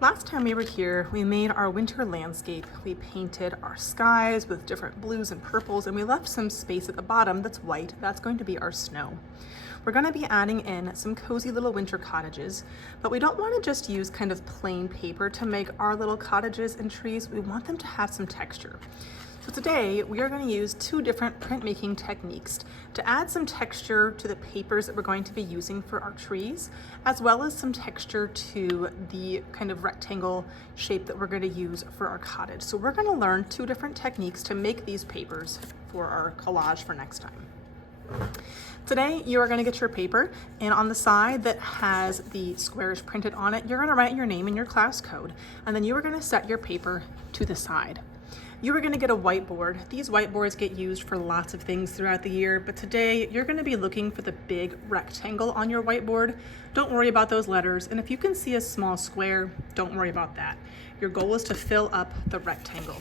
Last time we were here, we made our winter landscape. We painted our skies with different blues and purples, and we left some space at the bottom that's white. That's going to be our snow. We're going to be adding in some cozy little winter cottages, but we don't want to just use kind of plain paper to make our little cottages and trees. We want them to have some texture. So today we are going to use two different printmaking techniques to add some texture to the papers that we're going to be using for our trees, as well as some texture to the kind of rectangle shape that we're going to use for our cottage. So we're going to learn two different techniques to make these papers for our collage for next time. Today you are going to get your paper, and on the side that has the squares printed on it, you're going to write your name and your class code, and then you are going to set your paper to the side. You are going to get a whiteboard. These whiteboards get used for lots of things throughout the year, but today you're going to be looking for the big rectangle on your whiteboard. Don't worry about those letters, and if you can see a small square, don't worry about that. Your goal is to fill up the rectangle.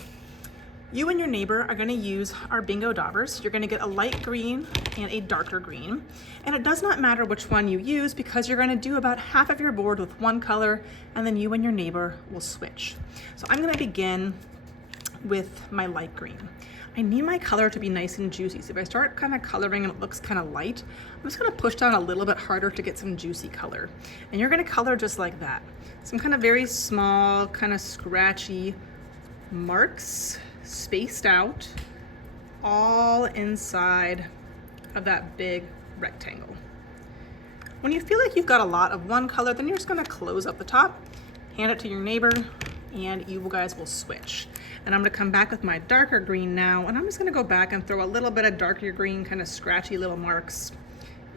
You and your neighbor are going to use our bingo daubers. You're going to get a light green and a darker green, and it does not matter which one you use because you're going to do about half of your board with one color, and then you and your neighbor will switch. So I'm going to begin with my light green. I need my color to be nice and juicy. So if I start kind of coloring and it looks kind of light, I'm just going to push down a little bit harder to get some juicy color. And you're going to color just like that. Some kind of very small, kind of scratchy marks spaced out all inside of that big rectangle. When you feel like you've got a lot of one color, then you're just going to close up the top, hand it to your neighbor, and you guys will switch. And I'm going to come back with my darker green now, and I'm just going to go back and throw a little bit of darker green, kind of scratchy little marks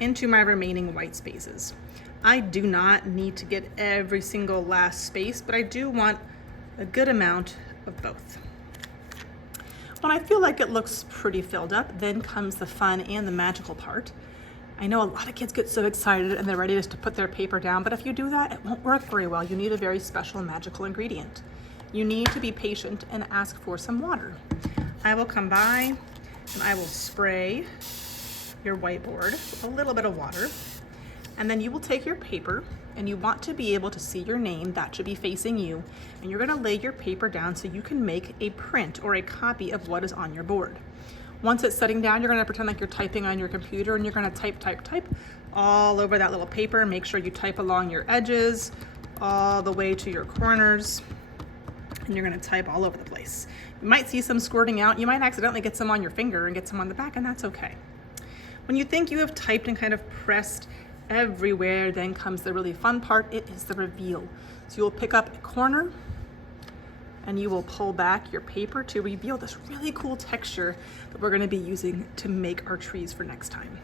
into my remaining white spaces. I do not need to get every single last space, but I do want a good amount of both. When I feel like it looks pretty filled up, then comes the fun and the magical part. I know a lot of kids get so excited and they're ready just to put their paper down, but if you do that, it won't work very well. You need a very special magical ingredient. You need to be patient and ask for some water. I will come by and I will spray your whiteboard with a little bit of water, and then you will take your paper, and you want to be able to see your name. That should be facing you, and you're going to lay your paper down so you can make a print or a copy of what is on your board. Once it's setting down, you're going to pretend like you're typing on your computer, and you're going to type all over that little paper. Make sure you type along your edges all the way to your corners, and you're going to type all over the place. You might see some squirting out. You might accidentally get some on your finger and get some on the back, and that's okay. When you think you have typed and kind of pressed everywhere, then comes the really fun part. It is the reveal. So you'll pick up a corner and you will pull back your paper to reveal this really cool texture that we're going to be using to make our trees for next time.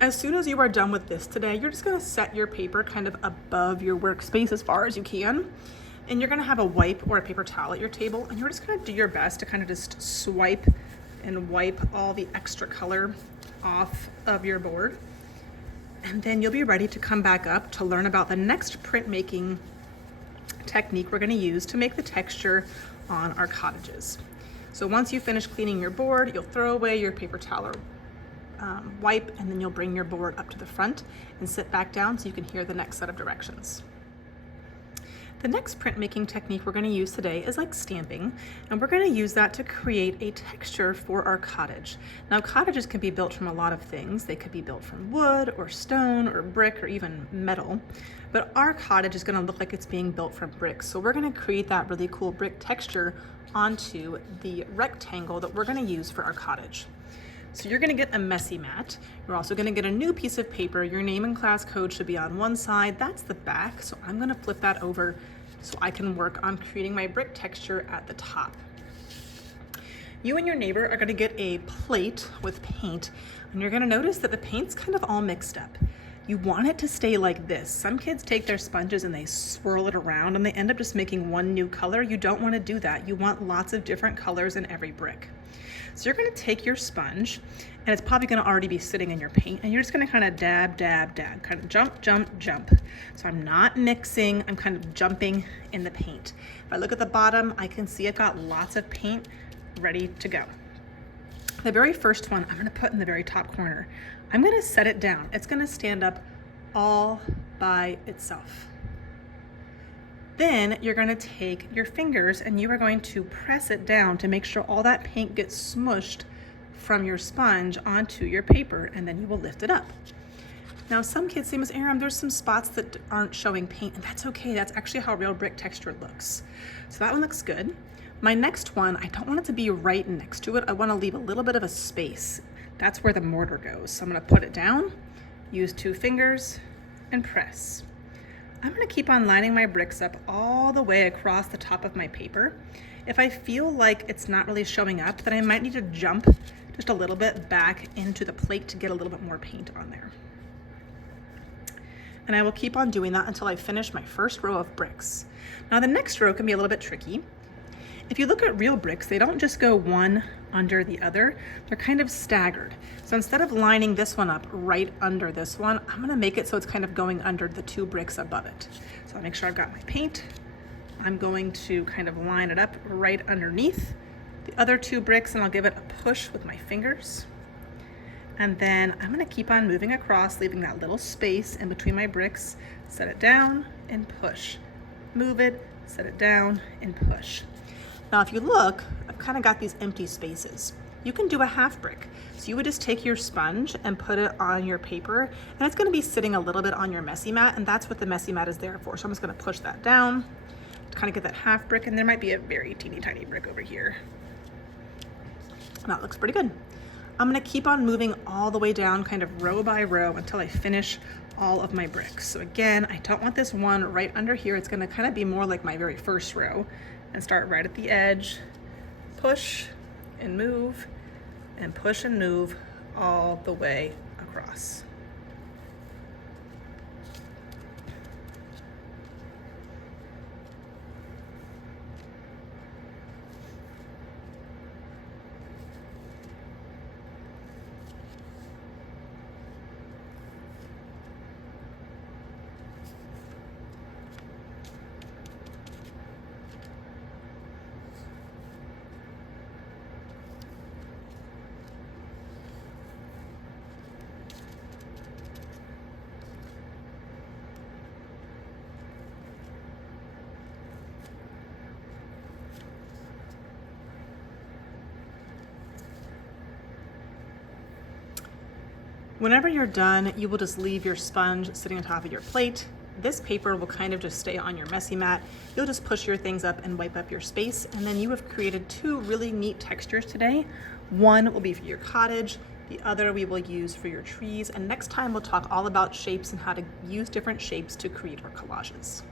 As soon as you are done with this today, you're just going to set your paper kind of above your workspace as far as you can. And you're going to have a wipe or a paper towel at your table, and you're just going to do your best to kind of just swipe and wipe all the extra color off of your board. And then you'll be ready to come back up to learn about the next printmaking technique we're going to use to make the texture on our cottages. So once you finish cleaning your board, you'll throw away your paper towel or wipe, and then you'll bring your board up to the front and sit back down so you can hear the next set of directions. The next printmaking technique we're going to use today is like stamping, and we're going to use that to create a texture for our cottage. Now, cottages can be built from a lot of things. They could be built from wood or stone or brick or even metal, but our cottage is going to look like it's being built from bricks. So we're going to create that really cool brick texture onto the rectangle that we're going to use for our cottage. So you're going to get a messy mat. You're also going to get a new piece of paper. Your name and class code should be on one side. That's the back. So I'm going to flip that over so I can work on creating my brick texture at the top. You and your neighbor are going to get a plate with paint, and you're going to notice that the paint's kind of all mixed up. You want it to stay like this. Some kids take their sponges and they swirl it around and they end up just making one new color. You don't want to do that. You want lots of different colors in every brick. So you're going to take your sponge, and it's probably going to already be sitting in your paint, and you're just going to kind of dab, kind of jump. So I'm not mixing, I'm kind of jumping in the paint. If I look at the bottom, I can see I've got lots of paint ready to go. The very first one I'm going to put in the very top corner. I'm going to set it down. It's going to stand up all by itself. Then you're going to take your fingers and you are going to press it down to make sure all that paint gets smushed from your sponge onto your paper, and then you will lift it up. Now some kids say, Miss Aram, there's some spots that aren't showing paint, and that's okay. That's actually how real brick texture looks. So that one looks good. My next one, I don't want it to be right next to it. I want to leave a little bit of a space. That's where the mortar goes. So I'm going to put it down, use 2 fingers, and press. I'm going to keep on lining my bricks up all the way across the top of my paper. If I feel like it's not really showing up, then I might need to jump just a little bit back into the plate to get a little bit more paint on there. And I will keep on doing that until I finish my first row of bricks. Now the next row can be a little bit tricky. If you look at real bricks, they don't just go one under the other, they're kind of staggered. So instead of lining this one up right under this one, I'm gonna make it so it's kind of going under the 2 bricks above it. So I'll make sure I've got my paint. I'm going to kind of line it up right underneath the other 2 bricks, and I'll give it a push with my fingers. And then I'm gonna keep on moving across, leaving that little space in between my bricks, set it down and push. Move it, set it down and push. Now if you look, I've kind of got these empty spaces. You can do a half brick. So you would just take your sponge and put it on your paper, and it's gonna be sitting a little bit on your messy mat, and that's what the messy mat is there for. So I'm just gonna push that down to kind of get that half brick, and there might be a very teeny tiny brick over here. And that looks pretty good. I'm gonna keep on moving all the way down, kind of row by row, until I finish all of my bricks. So again, I don't want this one right under here. It's gonna kind of be more like my very first row, and start right at the edge, push and move, and push and move all the way across. Whenever you're done, you will just leave your sponge sitting on top of your plate. This paper will kind of just stay on your messy mat. You'll just push your things up and wipe up your space, and then you have created 2 really neat textures today. One will be for your cottage, the other we will use for your trees, and next time we'll talk all about shapes and how to use different shapes to create our collages.